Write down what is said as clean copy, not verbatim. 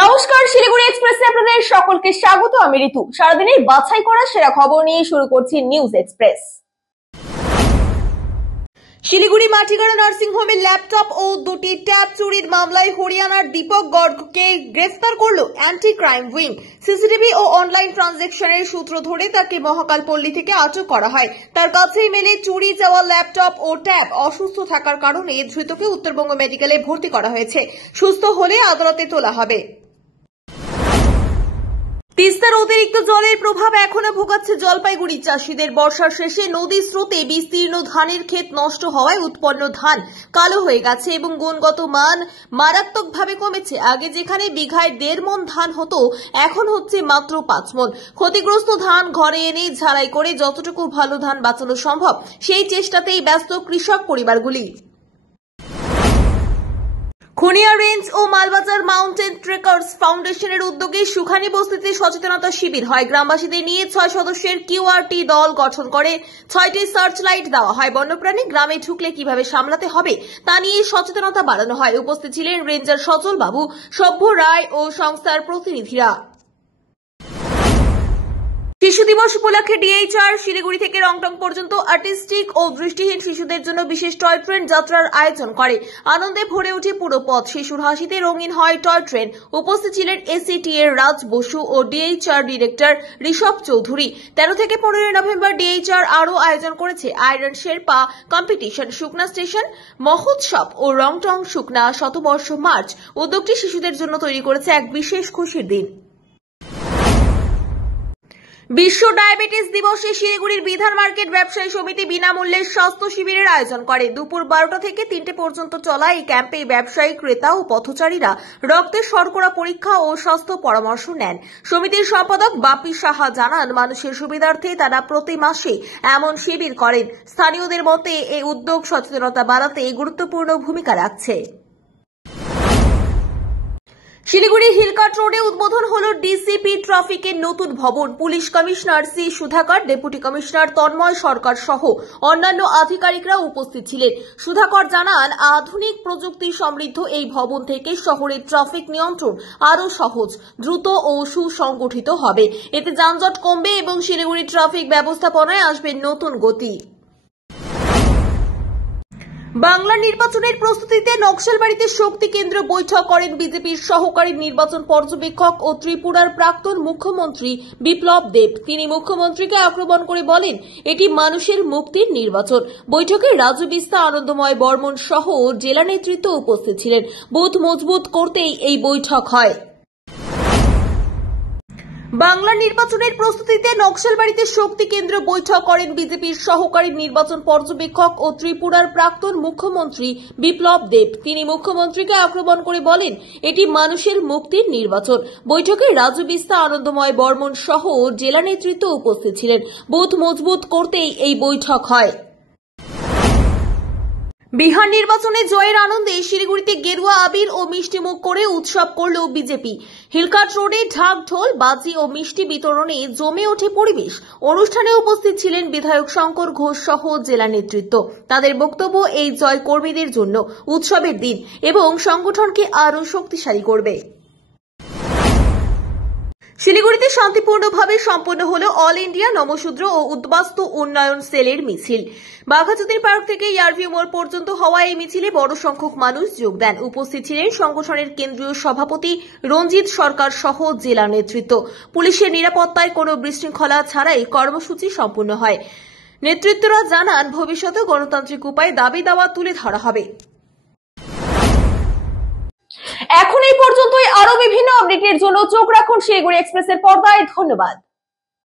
নমস্কার, শিলিগুড়ি এক্সপ্রেসে আপনাদের সকলকে স্বাগত। আমি ঋতু। সারাদিনের বাছাই করা সেরা খবর নিয়ে শুরু করছি news express. Siliguri Matigara nursing হোমের ল্যাপটপ ও দুটি ট্যাব চুরির মামলায় হরিয়ানার দীপক গর্গকে গ্রেফতার করলো অ্যান্টি ক্রাইম উইং। সিসিটিভি ও অনলাইন ট্রানজ্যাকশনের সূত্র ধরে তাকে মহাকালপল্লী থেকে আটক করা হয়। তার কাছেই মেলে চুরি যাওয়া ল্যাপটপ ও ট্যাব। অসুস্থ থাকার কারণে ধৃতকে উত্তরবঙ্গ মেডিকেলে ভর্তি করা হয়েছে। সুস্থ হলে আদালতে তোলা হবে। তিস্তার অতিরিক্ত জলের প্রভাব এখনো ভোগাচ্ছে জলপাইগুড়ি চাষীদের। বর্ষার শেষে নদীর স্রোতে বিস্তীর্ণ ধানের ক্ষেত নষ্ট হওয়ায় উৎপন্ন ধান কালো হয়ে গেছে এবং গুণগত মান মারাত্মকভাবে কমেছে। আগে যেখানে বিঘায় 1.5 মণ ধান হতো, এখন হচ্ছে মাত্র 5 মণ। ক্ষতিগ্রস্ত ধান ঘরে এনে ঝাড়াই করে যতটুকু ভালো ধান বাঁচানো সম্ভব সেই চেষ্টাতেই ব্যস্ত কৃষক পরিবারগুলি। খুনিয়া রেঞ্জ ও মালবাজার মাউন্টেন ট্রেকার্স ফাউন্ডেশনের উদ্যোগে সুখানি বস্তিতে সচেতনতা শিবির হয়। গ্রামবাসীদের নিয়ে 6 সদস্যের কিউআরটি দল গঠন করে 6টি সার্চ লাইট দেওয়া হয়। বন্যপ্রাণী গ্রামে ঢুকলে কিভাবে সামলাতে হবে তা নিয়ে সচেতনতা বাড়ানো হয়। উপস্থিত ছিলেন রেঞ্জার সচল বাবু, সভ্য রায় ও সংস্থার প্রতিনিধিরা। শিশু দিবস উপলক্ষে ডিএইচআর শিলিগুড়ি থেকে রংটং পর্যন্ত আর্টিস্টিক ও দৃষ্টিহীন শিশুদের জন্য বিশেষ টয় ট্রেন যাত্রার আয়োজন করে। আনন্দে ভরে ওঠে পুরো পথ। শিশুর হাসিতে রঙিন হয় টয় ট্রেন। উপস্থিত ছিলেন এসিটি এর রাজ বসু ও ডিএইচআর ডিরেক্টর ঋষভ চৌধুরী। 13 থেকে 15 নভেম্বর ডিএইচআর আরও আয়োজন করেছে আয়রন শেরপা কম্পিটিশন, শুকনা স্টেশন মহোৎসব ও রংটং শুকনা শতবর্ষ মার্চ। উদ্যোগটি শিশুদের জন্য তৈরি করেছে এক বিশেষ খুশির দিন। বিশ্ব ডায়াবেটিস দিবসে শিলিগুড়ির বিধান মার্কেট ব্যবসায়ী সমিতি বিনামূল্যে স্বাস্থ্য শিবিরের আয়োজন করে। দুপুর 12টা থেকে 3টে পর্যন্ত চলা এই ক্যাম্পে ব্যবসায়ী, ক্রেতা ও পথচারীরা রক্তের শর্করা পরীক্ষা ও স্বাস্থ্য পরামর্শ নেন। সমিতির সম্পাদক বাপি সাহা জানান, মানুষের সুবিধার্থে তারা প্রতি মাসে এমন শিবির করেন। স্থানীয়দের মতে এই উদ্যোগ সচেতনতা বাড়াতে গুরুত্বপূর্ণ ভূমিকা রাখছে। শিলিগুড়ি হিলকাট রোডে উদ্বোধন হল ডিসিপি ট্রাফিকের নতুন ভবন। Police commissioner C Sudhakar, deputy commissioner Tanmoy Sarkar সহ অন্যান্য আধিকারিকরা উপস্থিত ছিলেন। সুধাকর জানান, আধুনিক প্রযুক্তি সমৃদ্ধ এই ভবন থেকে শহরের ট্রাফিক নিয়ন্ত্রণ আরও সহজ, দ্রুত ও সুসংগঠিত হবে। এতে যানজট কমবে এবং শিলিগুড়ি ট্রাফিক ব্যবস্থাপনায় আসবে নতুন গতি। বাংলা নির্বাচনের প্রস্তুতিতে নকশালবাড়িতে শক্তি কেন্দ্র বৈঠক করেন বিজেপির সহকারী নির্বাচন পর্যবেক্ষক ও ত্রিপুরার প্রাক্তন মুখ্যমন্ত্রী বিপ্লব দেব। তিনি মুখ্যমন্ত্রীকে আক্রমণ করে বলেন, এটি মানুষের মুক্তির নির্বাচন। বৈঠকে রাজু বিস্তা, আনন্দময় বর্মন সহ জেলা নেতৃত্ব উপস্থিত ছিলেন। বুথ মজবুত করতেই এই বৈঠক হয়। বাংলা নির্বাচনের প্রস্তুতিতে নকশালবাড়িতে শক্তি কেন্দ্র বৈঠক করেন বিজেপির সহকারী নির্বাচন পর্যবেক্ষক ও ত্রিপুরার প্রাক্তন মুখ্যমন্ত্রী বিপ্লব দেব। তিনি মুখ্যমন্ত্রীকে আক্রমণ করে বলেন, এটি মানুষের মুক্তির নির্বাচন। বৈঠকে রাজু বিস্তা, আনন্দময় বর্মন সহ জেলা নেতৃত্ব উপস্থিত ছিলেন। বুথ মজবুত করতেই এই বৈঠক হয়। বিহার নির্বাচনে জয়ের আনন্দে শিলিগুড়িতে গেরুয়া আবির ও মিষ্টি মুখ করে উৎসব করল বিজেপি। হিলকাট রোডে ঢাক ঢোল, বাজি ও মিষ্টি বিতরণে জমে ওঠে পরিবেশ। অনুষ্ঠানে উপস্থিত ছিলেন বিধায়ক শঙ্কর ঘোষ সহ জেলা নেতৃত্ব। তাদের বক্তব্য, এই জয় কর্মীদের জন্য উৎসবের দিন এবং সংগঠনকে আরও শক্তিশালী করবে। শিলিগুড়িতে শান্তিপূর্ণভাবে সম্পন্ন হল অল ইন্ডিয়া নমশূদ্র ও উদ্বাস্তু উন্নয়ন সেলের মিছিল। বাঘাযতীন পার্ক থেকে ইয়ারভিউ মোড় পর্যন্ত হওয়া এই মিছিলে বড় সংখ্যক মানুষ যোগ দেন। উপস্থিত ছিলেন সংগঠনের কেন্দ্রীয় সভাপতি রঞ্জিত সরকার সহ জেলা নেতৃত্ব। পুলিশের নিরাপত্তায় কোনো বিশৃঙ্খলা ছাড়াই কর্মসূচি সম্পন্ন হয়। নেতৃত্বরা জানান, ভবিষ্যতে গণতান্ত্রিক উপায়ে দাবি দাওয়া তুলে ধরা হবে। এখন এই পর্যন্তই। আরো বিভিন্ন আপডেটের জন্য চোখ রাখুন শিলিগুড়ি এক্সপ্রেসের পর্দায়। ধন্যবাদ।